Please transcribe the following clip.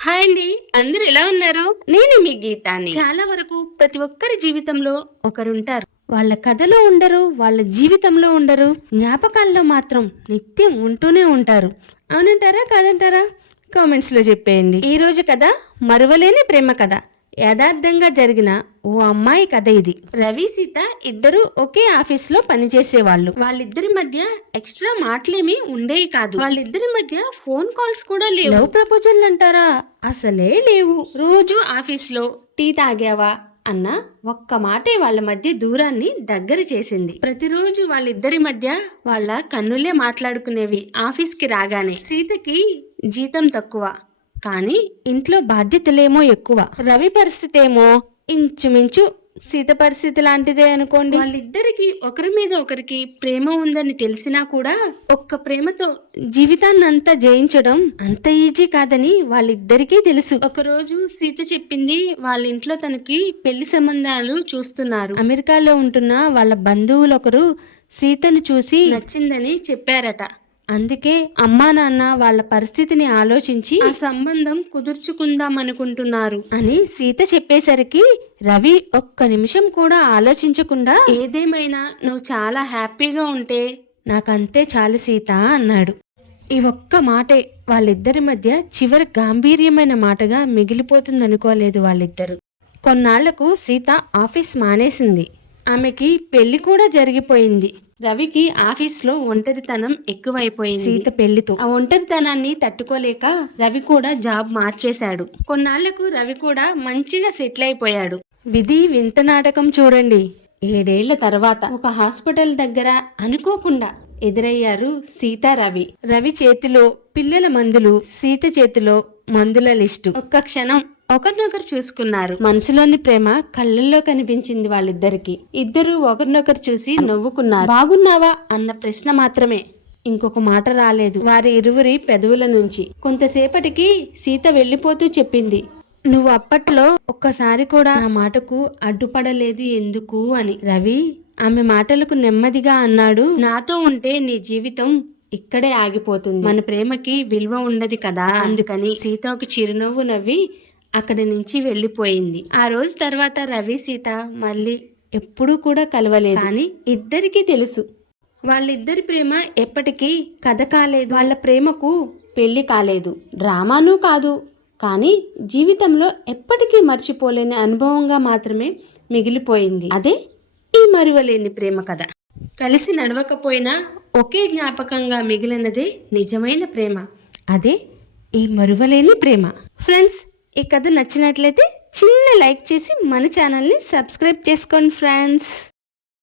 Hi అండి. అందరు ఎలా ఉన్నారు? నేను మీ గీతాని. చాలా వరకు ప్రతి ఒక్కరి జీవితంలో ఒకరుంటారు. వాళ్ళ కథలో ఉండరు వాళ్ళ జీవితంలో ఉండరు. జ్ఞాపకాల్లో మాత్రం నిత్యం ఉంటూనే ఉంటారు. అవునంటారా కాదంటారా? కామెంట్స్లో చెప్పేయండి. ఈ రోజు కథ మరువలేని ప్రేమ కథ. యథార్థంగా జరిగిన ఓ అమ్మాయి కథ ఇది. రవి సీత ఇద్దరు ఒకే ఆఫీస్లో పనిచేసేవాళ్ళు. వాళ్ళిద్దరి మధ్య ఎక్స్ట్రా మాటలేమి ఉండేవి కాదు. వాళ్ళిద్దరి మధ్య ఫోన్ కాల్స్ కూడా లేవు. లవ్ ప్రపోజల్ అంటారా? అసలే లేవు. రోజు ఆఫీస్లో టీ తాగావా అన్న ఒక్క మాటే వాళ్ళ మధ్య దూరాన్ని దగ్గర చేసింది. ప్రతిరోజు వాళ్ళిద్దరి మధ్య వాళ్ళ కన్నులే మాట్లాడుకునేవి ఆఫీస్కి రాగానే. సీతకి జీతం తక్కువ. కానీ ఇంట్లో బాధ్యతలేమో ఎక్కువ. రవి పరిస్థితి ఏమో ఇంచుమించు సీత పరిస్థితి లాంటిదే అనుకోండి. వాళ్ళిద్దరికి ఒకరి మీద ఒకరికి ప్రేమ ఉందని తెలిసినా కూడా ఒక్క ప్రేమతో జీవితాన్ని అంతా జయించడం అంత ఈజీ కాదని వాళ్ళిద్దరికీ తెలుసు. ఒకరోజు సీత చెప్పింది వాళ్ళ ఇంట్లో తనకి పెళ్ళి సంబంధాలు చూస్తున్నారు. అమెరికాలో ఉంటున్న వాళ్ళ బంధువులు ఒకరు సీతను చూసి నచ్చిందని చెప్పారట. అందుకే అమ్మా నాన్న వాళ్ళ పరిస్థితిని ఆలోచించి ఆ సంబంధం కుదుర్చుకుందాం అనుకుంటున్నారు అని సీత చెప్పేసరికి రవి ఒక్క నిమిషం కూడా ఆలోచించకుండా ఏదేమైనా నువ్వు చాలా హ్యాపీగా ఉంటే నాకంతే చాలు సీత అన్నాడు. ఈ ఒక్క మాటే వాళ్ళిద్దరి మధ్య చివరి గాంభీర్యమైన మాటగా మిగిలిపోతుందనుకోలేదు వాళ్ళిద్దరు. కొన్నాళ్ళకు సీత ఆఫీస్ మానేసింది. ఆమెకి పెళ్ళి కూడా జరిగిపోయింది. రవికి ఆఫీస్లో ఒంటరితనం ఎక్కువైపోయింది. సీత పెళ్ళితో ఆ ఒంటరితనాన్ని తట్టుకోలేక రవి కూడా జాబ్ మార్చేశాడు. కొన్నాళ్ళకు రవి కూడా మంచిగా సెటిల్ అయిపోయాడు. విధి వింత నాటకం చూడండి. ఏడేళ్ళ తర్వాత ఒక హాస్పిటల్ దగ్గర అనుకోకుండా ఎదురయ్యారు సీత రవి. రవి చేతిలో పిల్లల మందులు సీత చేతిలో మందుల లిస్టు. ఒక్క క్షణం ఒకరినొకరు చూసుకున్నారు. మనసులోని ప్రేమ కళ్ళల్లో కనిపించింది వాళ్ళిద్దరికి. ఇద్దరు ఒకరినొకరు చూసి నవ్వుకున్నారు. బాగున్నావా? అన్న ప్రశ్న మాత్రమే. ఇంకొక మాట రాలేదు. వారి ఇరువురి పెదవుల నుంచి. కొంతసేపటికి సీత వెళ్ళిపోతూ చెప్పింది. నువ్వు అప్పట్లో ఒక్కసారి కూడా నా మాటకు అడ్డుపడలేదు ఎందుకు? అని. రవి ఆమె మాటలకు నెమ్మదిగా అన్నాడు. నాతో ఉంటే నీ జీవితం ఇక్కడే ఆగిపోతుంది. మన ప్రేమకి విలువ ఉండదు కదా. అందుకని సీత ఒక చిరునవ్వు నవ్వి అక్కడి నుంచి వెళ్ళిపోయింది. ఆ రోజు తర్వాత రవి సీత మళ్ళీ ఎప్పుడూ కూడా కలవలేదు. కానీ ఇద్దరికీ తెలుసు. వాళ్ళిద్దరి ప్రేమ ఎప్పటికీ కథ కాలేదు. వాళ్ళ ప్రేమకు పెళ్ళి కాలేదు. డ్రామాను కాదు. కానీ జీవితంలో ఎప్పటికీ మర్చిపోలేని అనుభవంగా మాత్రమే మిగిలిపోయింది. అదే ఈ మరువలేని ప్రేమ కథ. కలిసి నడవకపోయినా ఒకే జ్ఞాపకంగా మిగిలినదే నిజమైన ప్రేమ. అదే ఈ మరువలేని ప్రేమ. ఫ్రెండ్స్ ఈ కథ నచ్చినట్లయితే చిన్న లైక్ చేసి మన ఛానల్ని సబ్స్క్రైబ్ చేసుకోండి ఫ్రెండ్స్.